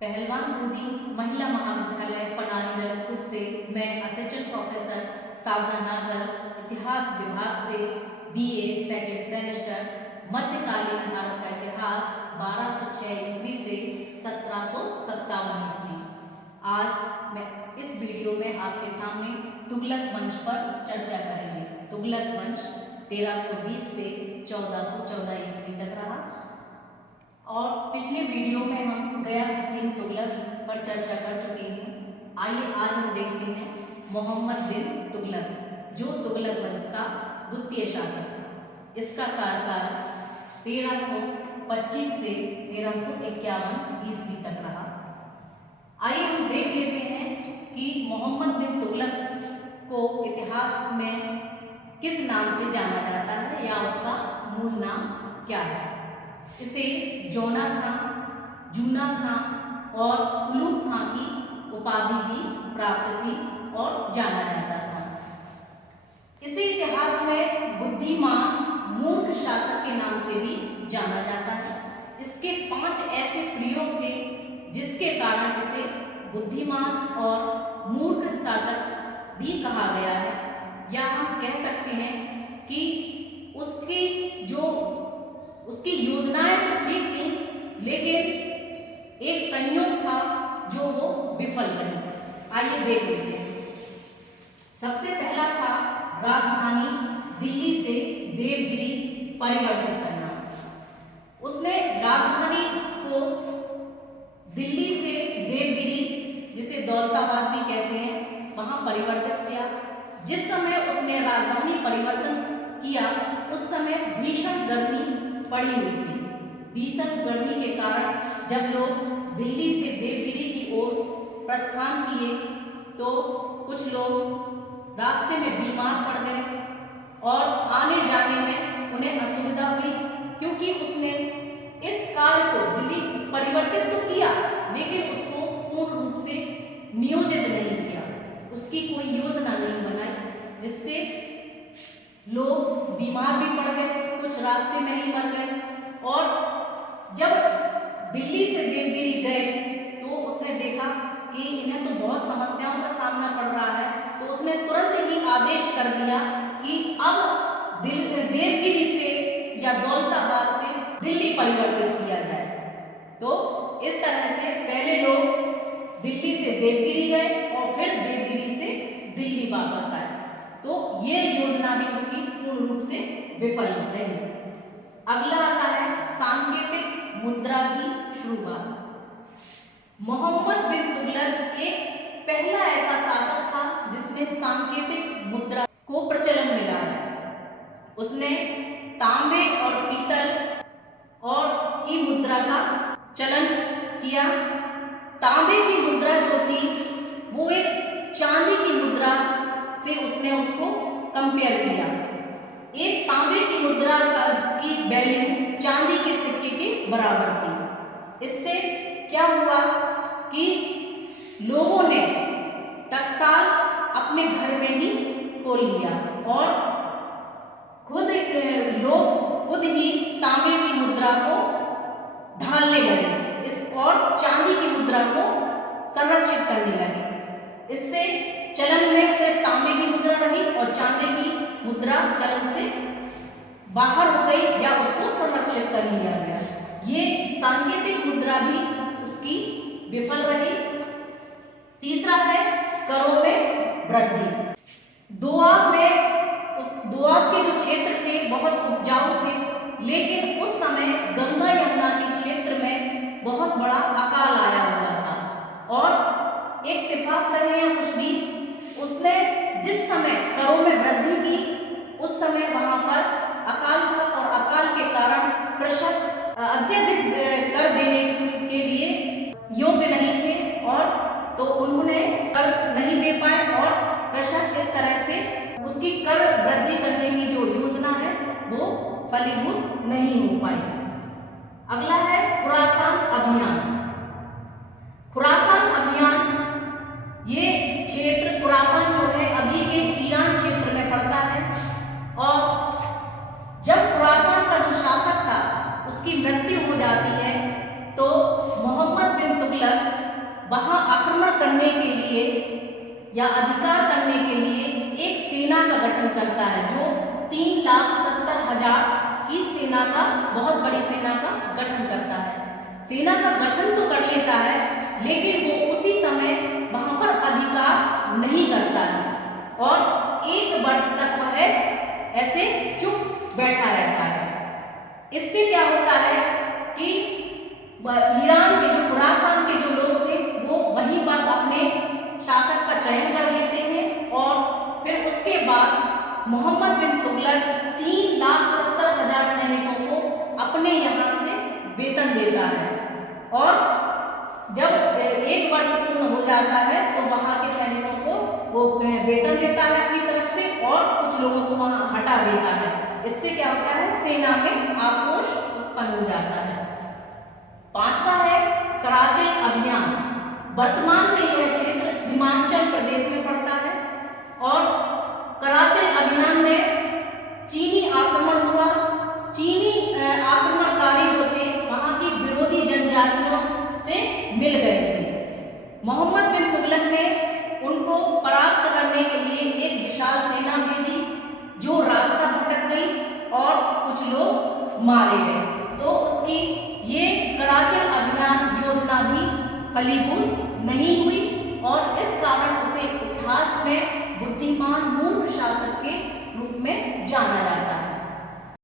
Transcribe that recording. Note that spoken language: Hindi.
पहलवान रूदी महिला महाविद्यालय पनानी ललितपुर से मैं असिस्टेंट प्रोफेसर साधना नागर इतिहास विभाग से बीए सेकंड सेमेस्टर मध्यकालीन भारत का इतिहास 1206 ईस्वी से 1757 ईस्वी। आज मैं इस वीडियो में आपके सामने तुगलक वंश पर चर्चा करेंगे। तुगलक वंश 1320 से 1414 ईस्वी तक रहा और पिछले वीडियो में हम गयासुद्दीन तुगलक पर चर्चा कर चुके हैं। आइए आज हम देखते हैं मोहम्मद बिन तुगलक, जो तुगलक वंश का द्वितीय शासक था। इसका कार्यकाल 1325 से 1351 ईस्वी तक रहा। आइए हम देख लेते हैं कि मोहम्मद बिन तुगलक को इतिहास में किस नाम से जाना जाता है या उसका मूल नाम क्या है। इसे जौना खां, जूना खां और उलूग खां की उपाधि भी प्राप्त थी और जाना जाता था। इसे इतिहास में बुद्धिमान मूर्ख शासक के नाम से भी जाना जाता है। इसके 5 ऐसे प्रयोग थे जिसके कारण इसे बुद्धिमान और मूर्ख शासक भी कहा गया है, या हम कह सकते हैं कि उसकी योजनाएं तो ठीक थी, लेकिन एक संयोग था जो वो विफल रही। आइए देख लेते हैं। सबसे पहला था राजधानी दिल्ली से देवगिरी परिवर्तित करना। उसने राजधानी को दिल्ली से देवगिरी, जिसे दौलताबाद भी कहते हैं, वहां परिवर्तित किया। जिस समय उसने राजधानी परिवर्तन किया उस समय भीषण गर्मी पड़ी हुई थी। भीषण गर्मी के कारण जब लोग दिल्ली से देवगिरी की ओर प्रस्थान किए तो कुछ लोग रास्ते में बीमार पड़ गए और आने जाने में उन्हें असुविधा हुई, क्योंकि उसने इस कार्य को दिल्ली परिवर्तित तो किया लेकिन उसको पूर्ण रूप से नियोजित नहीं किया। उसकी कोई योजना नहीं बनाई, जिससे लोग बीमार भी पड़ गए, कुछ रास्ते में ही मर गए। और जब दिल्ली से देवगिरी गए तो उसने देखा कि इन्हें तो बहुत समस्याओं का सामना पड़ रहा है, तो उसने तुरंत ही आदेश कर दिया कि अब देवगिरी से या दौलताबाद से दिल्ली परिवर्तित किया जाए। तो इस तरह से पहले लोग दिल्ली से देवगिरी गए और फिर देवगिरी से दिल्ली वापस आए। तो ये योजना भी उसकी पूर्ण रूप से विफल रही। अगला आता है सांकेतिक मुद्रा की शुरुआत। मोहम्मद बिन तुगलक एक पहला ऐसा शासक था जिसने सांकेतिक मुद्रा को प्रचलन में लाया। उसने तांबे और पीतल और की मुद्रा का चलन किया। तांबे की मुद्रा जो थी वो एक चांदी की मुद्रा से उसने उसको कंपेयर किया। एक तांबे की मुद्रा की वैल्यू चांदी के सिक्के के बराबर थी। इससे क्या हुआ कि लोगों ने टकसाल अपने घर में ही खोल लिया और लोग खुद ही तांबे की मुद्रा को ढालने लगे और चांदी की मुद्रा को संरक्षित करने लगे। इससे चलन में सिर्फ तांबे की मुद्रा रही और चांदी की मुद्रा चलन से बाहर हो गई या उसको संरक्षित कर लिया गया। ये सांकेतिक मुद्रा भी उसकी विफल रही। तीसरा है करों में वृद्धि। दोआब के जो क्षेत्र थे बहुत उपजाऊ थे, लेकिन उस समय गंगा यमुना के क्षेत्र में बहुत बड़ा अकाल आया हुआ था और इत्तेफाक कहें या कुछ भी, उसने जिस समय करों में वृद्धि की उस समय वहां पर अकाल था और अकाल के कारण कृषक अत्यधिक कर देने के लिए योग्य नहीं थे और तो उन्होंने कर नहीं दे पाए और कृषक इस तरह से उसकी कर वृद्धि करने की जो योजना है वो फलीभूत नहीं हो पाई। अगला है खुरासान अभियान। खुरासान अभियान, ये क्षेत्र खुरासान जो है अभी के ईरान क्षेत्र में पड़ता है और जब खुरासान का जो शासक था उसकी मृत्यु हो जाती है तो मोहम्मद बिन तुगलक वहां आक्रमण करने के लिए या अधिकार करने के लिए एक सेना का गठन करता है, जो 3,70,000 की सेना का, बहुत बड़ी सेना का गठन करता है। सेना का गठन तो कर लेता है, लेकिन वो उसी समय वहां पर अधिकार नहीं करता है और 1 वर्ष तक वह ऐसे चुप बैठा रहता है। इससे क्या होता है कि ईरान के जो खुरासान के जो लोग थे वो वहीं पर अपने शासक का चयन कर लेते हैं और फिर उसके बाद मोहम्मद बिन तुगलक 3,70,000 सैनिकों को अपने यहाँ से वेतन देता है और जब 1 वर्ष पूर्ण हो जाता है तो वहाँ के सैनिकों को वो वेतन देता है अपनी तरफ से और कुछ लोगों को वहाँ हटा देता है। इससे क्या होता है, सेना में आक्रोश उत्पन्न हो जाता है। 5वां है कराची अभियान। वर्तमान में यह क्षेत्र हिमाचल प्रदेश में पड़ता है और कराची अभियान में चीनी आक्रमण हुआ। चीनी आक्रमणकारी जो थे वहाँ की विरोधी जनजातियों से मिल गए थे। मोहम्मद बिन तुगलक ने उनको परास्त करने के लिए एक विशाल सेना भेजी जो रास्ता भटक गई और कुछ लोग मारे गए। तो उसकी ये कराची अभियान योजना भी फलीभूत नहीं हुई और इस कारण उसे इतिहास में बुद्धिमान मूर्ख शासक के रूप में जाना जाता है।